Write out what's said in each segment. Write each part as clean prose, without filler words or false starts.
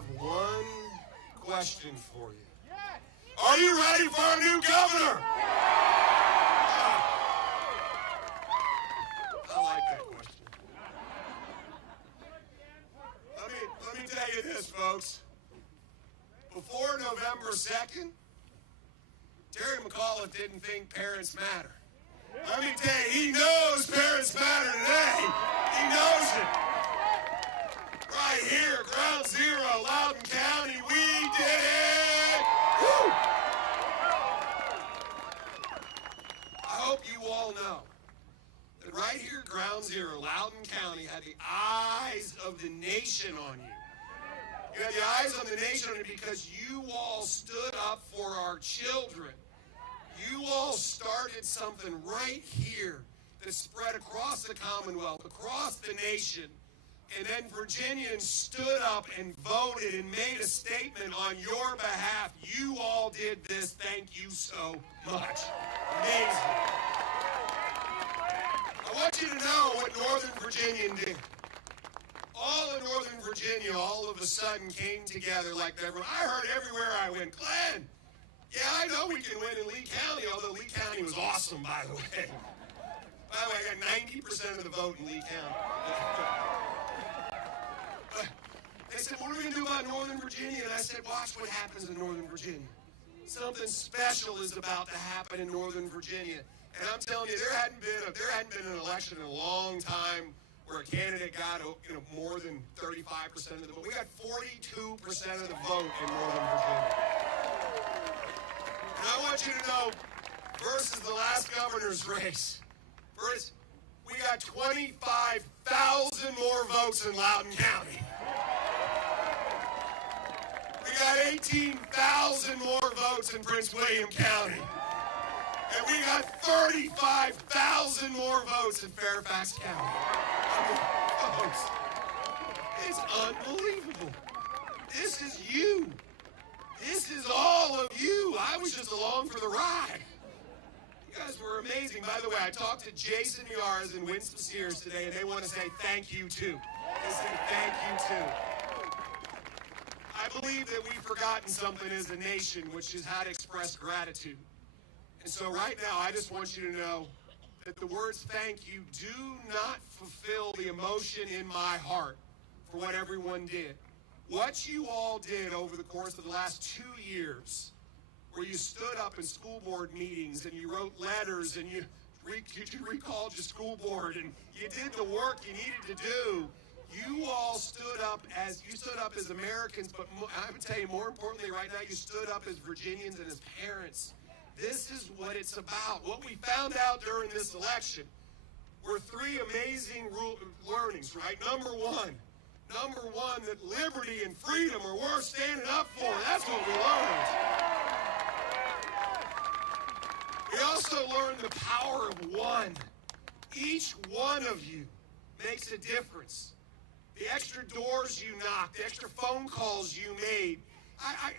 have one question for you. Are you ready for a new governor? I like that question. Let me tell you this, folks. Before November 2nd, Terry McAuliffe didn't think parents matter. Let me tell you, he knows parents matter today. He knows it. Right here, ground zero, Loudoun County, we did it! Woo! I hope you all know that right here, ground zero, Loudoun County had the eyes of the nation on you. You had the eyes of the nation on you because you all stood up for our children. You all started something right here that spread across the Commonwealth, across the nation. And then Virginians stood up and voted and made a statement on your behalf. You all did this. Thank you so much. Amazing. I want you to know what Northern Virginia did. All of Northern Virginia all of a sudden came together like everyone. I heard everywhere I went, Glenn, yeah, I know we can win in Lee County, although Lee County was awesome, by the way. By the way, I got 90% of the vote in Lee County. They said, what are we going to do about Northern Virginia? And I said, watch what happens in Northern Virginia. Something special is about to happen in Northern Virginia. And I'm telling you, there hadn't been an election in a long time where a candidate got more than 35% of the vote. We got 42% of the vote in Northern Virginia. And I want you to know, versus the last governor's race, we got 25,000 more votes in Loudoun County. We got 18,000 more votes in Prince William County. And we got 35,000 more votes in Fairfax County. I mean, folks, it's unbelievable. This is you. This is all of you. I was just along for the ride. You guys were amazing. By the way, I talked to Jason Yarz and Winston Sears today, and they want to say thank you, too. They say thank you, too. I believe that we've forgotten something as a nation, which is how to express gratitude. And so right now, I just want you to know that the words thank you do not fulfill the emotion in my heart for what everyone did. What you all did over the course of the last 2 years, where you stood up in school board meetings and you wrote letters and you recalled your school board and you did the work you needed to do. You all stood up as Americans, but I would tell you more importantly right now, you stood up as Virginians and as parents. This is what it's about. What we found out during this election were 3 amazing learnings, right? Number one, that liberty and freedom are worth standing up for. That's what we learned. We also learned the power of one. Each one of you makes a difference. The extra doors you knocked, the extra phone calls you made. I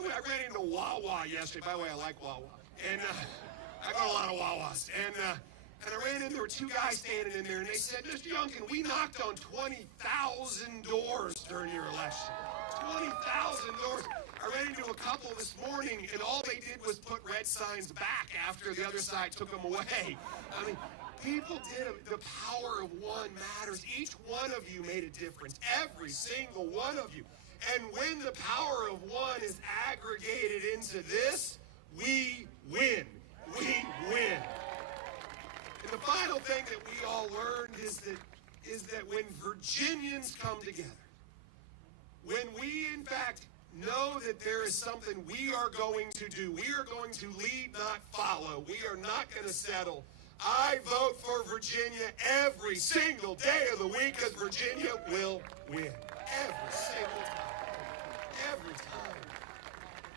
ran into Wawa yesterday. By the way, I like Wawa. And I got a lot of Wawas. And I ran in, there were 2 guys standing in there, and they said, Mr. Youngkin, we knocked on 20,000 doors during your election. 20,000 doors. I ran into a couple this morning, and all they did was put red signs back after the other side took them away. I mean, people did them. The power of one matters. Each one of you made a difference. Every single one of you. And when the power of one is aggregated into this, we win. We win. And the final thing that we all learned is that when Virginians come together, when we in fact know that there is something we are going to do, we are going to lead, not follow. We are not going to settle. I vote for Virginia every single day of the week because Virginia will win. Every single time. Every time.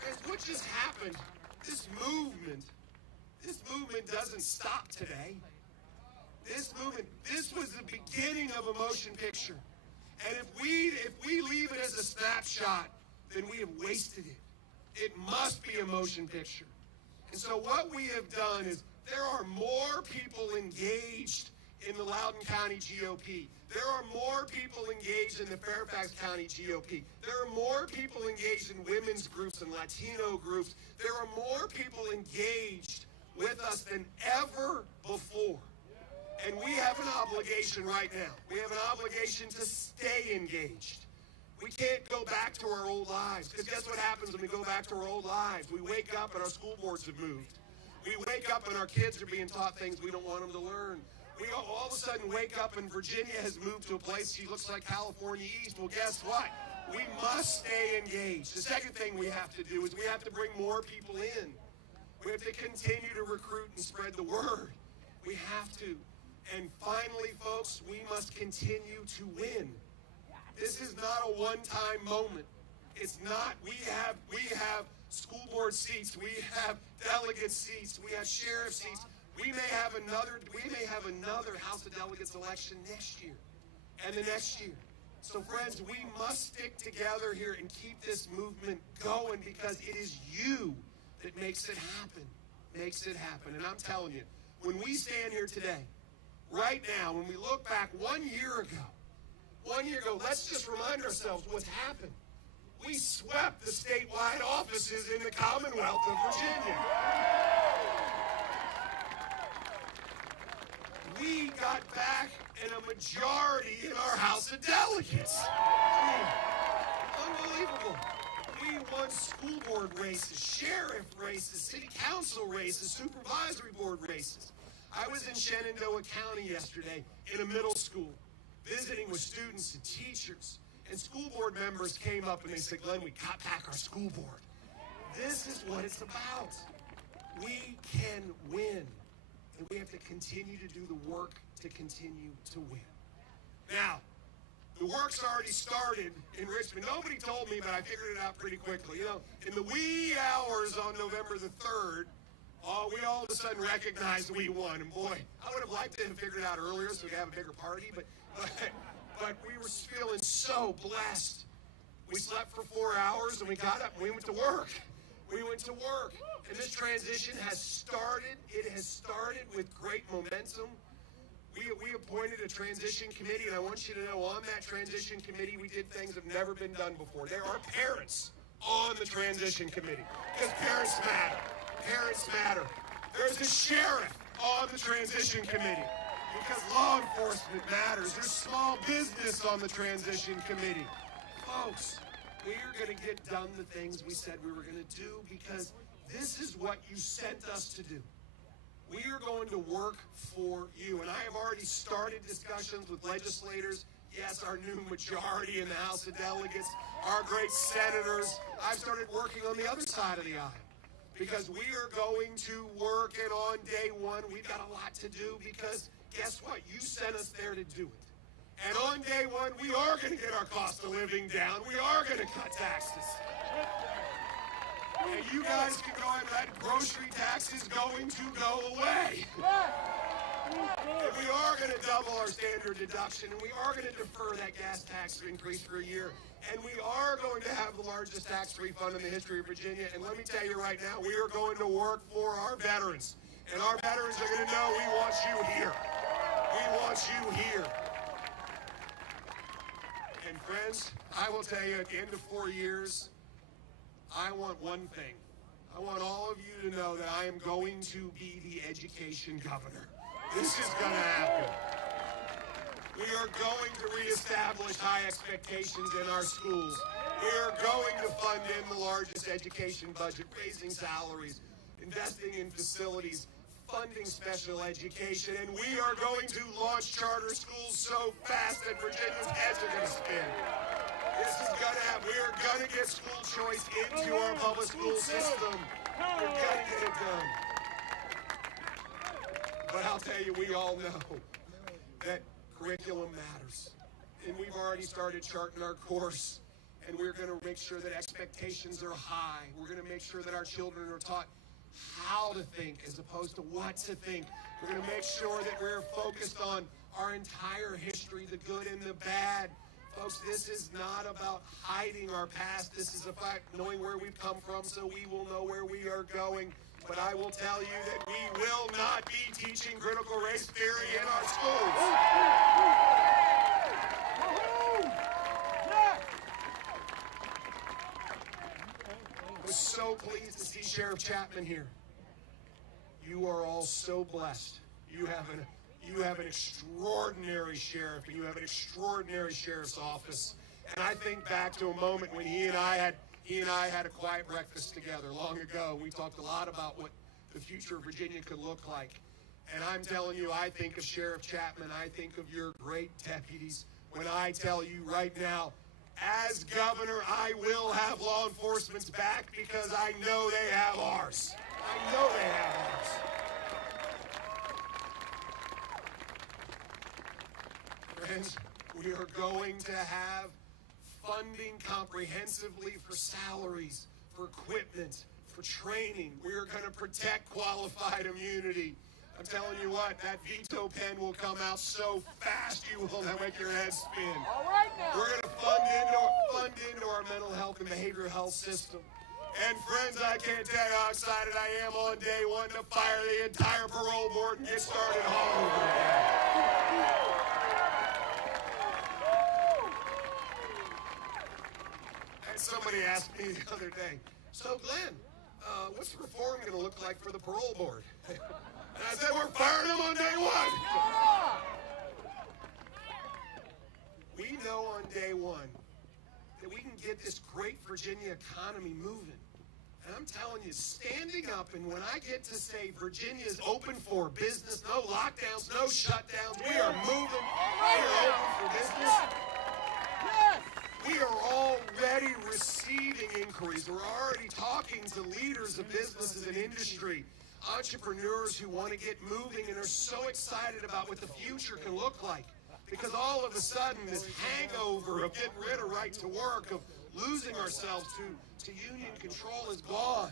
Guys, what just happened? This movement doesn't stop today. This was the beginning of a motion picture. And if we leave it as a snapshot, then we have wasted it. It must be a motion picture. And so what we have done is there are more people engaged in the Loudoun County GOP. There are more people engaged in the Fairfax County GOP. There are more people engaged in women's groups and Latino groups. There are more people engaged with us than ever before. And we have an obligation right now. We have an obligation to stay engaged. We can't go back to our old lives, because guess what happens when we go back to our old lives? We wake up and our school boards have moved. We wake up and our kids are being taught things we don't want them to learn. We all of a sudden wake up and Virginia has moved to a place she looks like California East. Well, guess what? We must stay engaged. The second thing we have to do is we have to bring more people in. We have to continue to recruit and spread the word. We have to. And finally, folks, we must continue to win. This is not a one-time moment. It's not. We have school board seats. We have delegate seats. We have sheriff seats. We may have another House of Delegates election next year and the next year. So, friends, we must stick together here and keep this movement going, because it is you that makes it happen. And I'm telling you, when we stand here today, right now, when we look back 1 year ago, let's just remind ourselves what's happened. We swept the statewide offices in the Commonwealth of Virginia. We got back in a majority in our House of Delegates. Unbelievable. We won school board races, sheriff races, city council races, supervisory board races. I was in Shenandoah County yesterday in a middle school, visiting with students and teachers. And school board members came up and they said, Glenn, we got back our school board. This is what it's about. We can win. And we have to continue to do the work to continue to win. Now, the work's already started in Richmond. Nobody told me, but I figured it out pretty quickly. You know, in the wee hours on November the 3rd, we all of a sudden recognized we won. And boy, I would have liked to have figured it out earlier so we could have a bigger party, but we were feeling so blessed. We slept for 4 hours and we got up and we went to work. And this transition has started. It has started with great momentum. We appointed a transition committee, and I want you to know, on that transition committee, we did things that have never been done before. There are parents on the transition committee, because parents matter. Parents matter. There's a sheriff on the transition committee, because law enforcement matters. There's small business on the transition committee. Folks, we are going to get done the things we said we were going to do, because this is what you sent us to do. We are going to work for you. And I have already started discussions with legislators. Yes, our new majority in the House of Delegates, our great senators. I've started working on the other side of the aisle, because we are going to work, and on day one, we've got a lot to do, because guess what? You sent us there to do it. And on day one, we are going to get our cost of living down. We are going to cut taxes. And you guys can go ahead, that grocery tax is going to go away. And we are going to double our standard deduction, and we are going to defer that gas tax increase for a year. And we are going to have the largest tax refund in the history of Virginia. And let me tell you right now, we are going to work for our veterans. And our veterans are going to know we want you here. We want you here. And friends, I will tell you, at the end of 4 years, I want one thing. I want all of you to know that I am going to be the education governor. This is going to happen. We are going to reestablish high expectations in our schools. We are going to fund in the largest education budget, raising salaries, investing in facilities, funding special education, and we are going to launch charter schools so fast that Virginia's heads are going to spin. This is going to happen. We are going to get school choice into our public school system. We're going to get it done. But I'll tell you, we all know that curriculum matters. And we've already started charting our course. And we're going to make sure that expectations are high. We're going to make sure that our children are taught how to think as opposed to what to think. We're going to make sure that we're focused on our entire history, the good and the bad. Folks, this is not about hiding our past. This is about knowing where we've come from so we will know where we are going. But I will tell you that we will not be teaching critical race theory in our schools. I was so pleased to see Sheriff Chapman here. You are all so blessed. You have an extraordinary sheriff, and you have an extraordinary sheriff's office. And I think back to a moment when he and I had a quiet breakfast together long ago. We talked a lot about what the future of Virginia could look like. And I'm telling you, I think of Sheriff Chapman, I think of your great deputies, when I tell you right now, as governor, I will have law enforcement's back because I know they have ours. I know they have ours. Friends, we are going to have funding comprehensively for salaries, for equipment, for training. We are going to protect qualified immunity. I'm telling you what, that veto pen will come out so fast you will make your head spin. All right now. We're going to fund into our mental health and behavioral health system. And friends, I can't tell you how excited I am on day one to fire the entire parole board and get started all over again. And somebody asked me the other day, so Glenn, what's the reform going to look like for the parole board? And I said, we're firing them on day one. We know on day one that we can get this great Virginia economy moving. And I'm telling you, standing up, and when I get to say Virginia is open for business, no lockdowns, no shutdowns, we are moving, we are open for business. We are already receiving inquiries. We're already talking to leaders of businesses and industry, entrepreneurs who want to get moving and are so excited about what the future can look like. Because all of a sudden, this hangover of getting rid of right to work, of losing ourselves to union control is gone.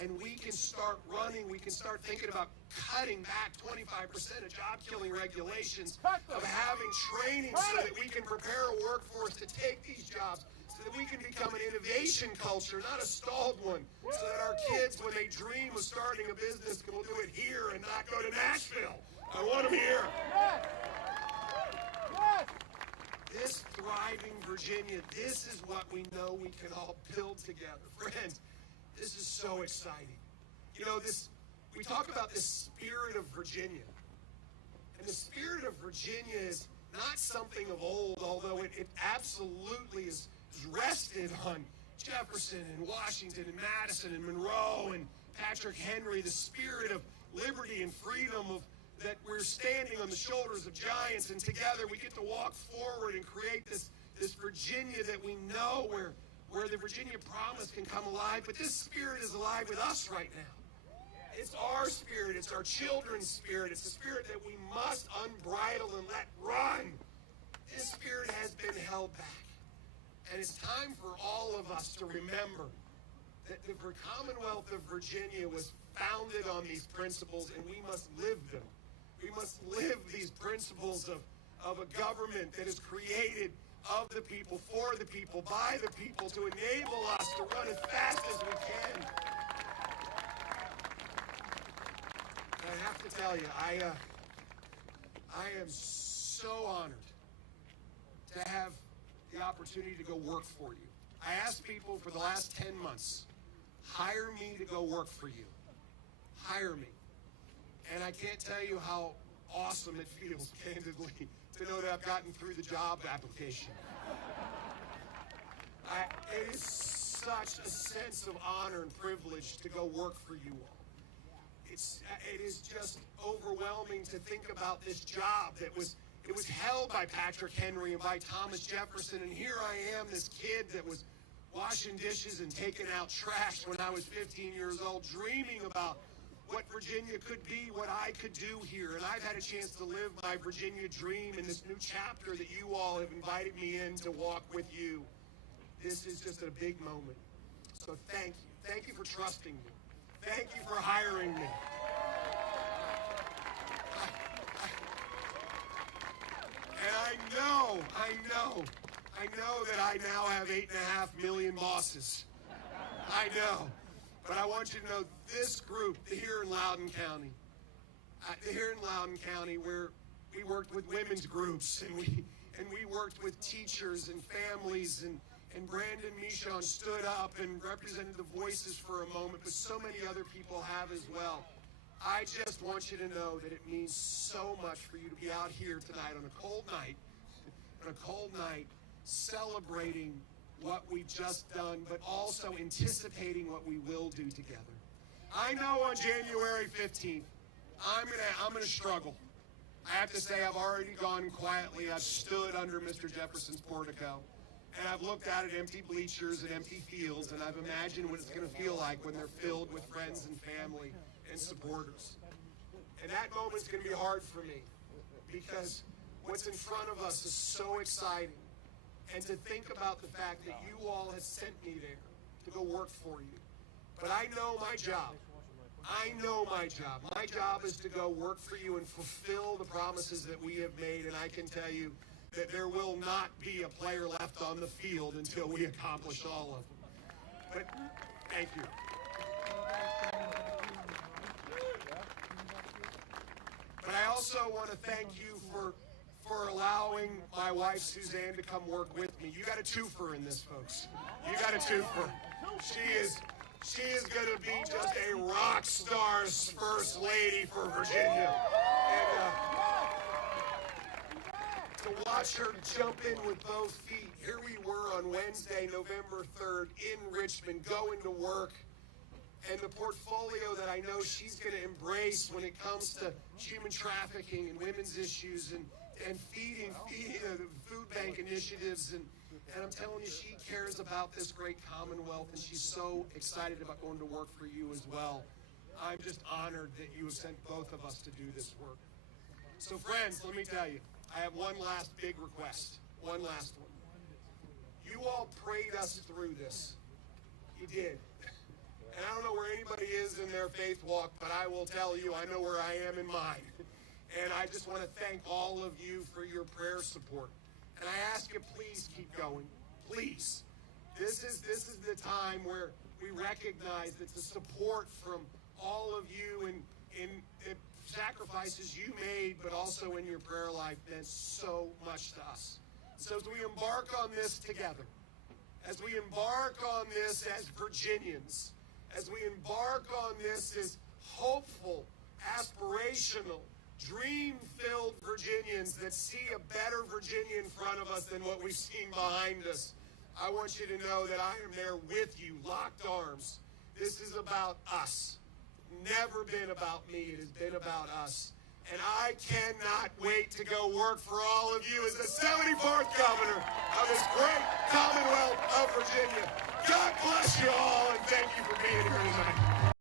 And we can start running, we can start thinking about cutting back 25% of job-killing regulations, of having training so that we can prepare a workforce to take these jobs, so that we can become an innovation culture, not a stalled one, so that our kids, when they dream of starting a business, will do it here and not go to Nashville. I want them here. This thriving Virginia, this is what we know we can all build together. Friends, this is so exciting. You know, we talk about this spirit of Virginia. And the spirit of Virginia is not something of old, although it absolutely is rested on Jefferson and Washington and Madison and Monroe and Patrick Henry, the spirit of liberty and freedom, of that we're standing on the shoulders of giants, and together we get to walk forward and create this Virginia that we know where the Virginia promise can come alive. But this spirit is alive with us right now. It's our spirit. It's our children's spirit. It's the spirit that we must unbridle and let run. This spirit has been held back. And it's time for all of us to remember that the Commonwealth of Virginia was founded on these principles, and we must live them. We must live these principles of a government that is created of the people, for the people, by the people, to enable us to run as fast as we can. And I have to tell you, I am so honored to have the opportunity to go work for you. I asked people for the last 10 months, hire me to go work for you. Hire me. And I can't tell you how awesome it feels, candidly, to know that I've gotten through the job application. It is such a sense of honor and privilege to go work for you all. It is just overwhelming to think about this job that was held by Patrick Henry and by Thomas Jefferson, and here I am, this kid that was washing dishes and taking out trash when I was 15 years old, dreaming about what Virginia could be, what I could do here. And I've had a chance to live my Virginia dream in this new chapter that you all have invited me in to walk with you. This is just a big moment. So thank you. Thank you for trusting me. Thank you for hiring me. And I know that I now have 8.5 million bosses. I know. But I want you to know this group here in Loudoun County, where we worked with women's groups and we worked with teachers and families, and Brandon Michon stood up and represented the voices for a moment, but so many other people have as well. I just want you to know that it means so much for you to be out here tonight on a cold night, celebrating what we've just done, but also anticipating what we will do together. I know on January 15th, I'm gonna struggle. I have to say, I've already gone quietly. I've stood under Mr. Jefferson's portico, and I've looked out at empty bleachers and empty fields, and I've imagined what it's going to feel like when they're filled with friends and family and supporters. And that moment's going to be hard for me, because what's in front of us is so exciting. And to think about the fact that you all have sent me there to go work for you. But I know my job. My job is to go work for you and fulfill the promises that we have made, and I can tell you that there will not be a player left on the field until we accomplish all of them. But thank you. But I also want to thank you for allowing my wife Suzanne to come work with me. You got a twofer in this, folks. You got a twofer. She is going to be just a rock star's first lady for Virginia. And to watch her jump in with both feet. Here we were on Wednesday, November 3rd, in Richmond, going to work. And the portfolio that I know she's going to embrace when it comes to human trafficking and women's issues and feeding food bank initiatives. And I'm telling you, she cares about this great commonwealth, and she's so excited about going to work for you as well. I'm just honored that you have sent both of us to do this work. So friends, let me tell you, I have one last big request, one last one. You all prayed us through this. You did. And I don't know where anybody is in their faith walk, but I will tell you, I know where I am in mine. And I just want to thank all of you for your prayer support. And I ask you, please keep going. Please. This is the time where we recognize that the support from all of you in the sacrifices you made, but also in your prayer life, meant so much to us. So as we embark on this together, as we embark on this as Virginians, as we embark on this as hopeful, aspirational, dream-filled Virginians that see a better Virginia in front of us than what we've seen behind us, I want you to know that I am there with you, locked arms. This is about us. Never been about me. It has been about us. And I cannot wait to go work for all of you as the 74th governor of this great Commonwealth of Virginia. God bless you all, and thank you for being here tonight.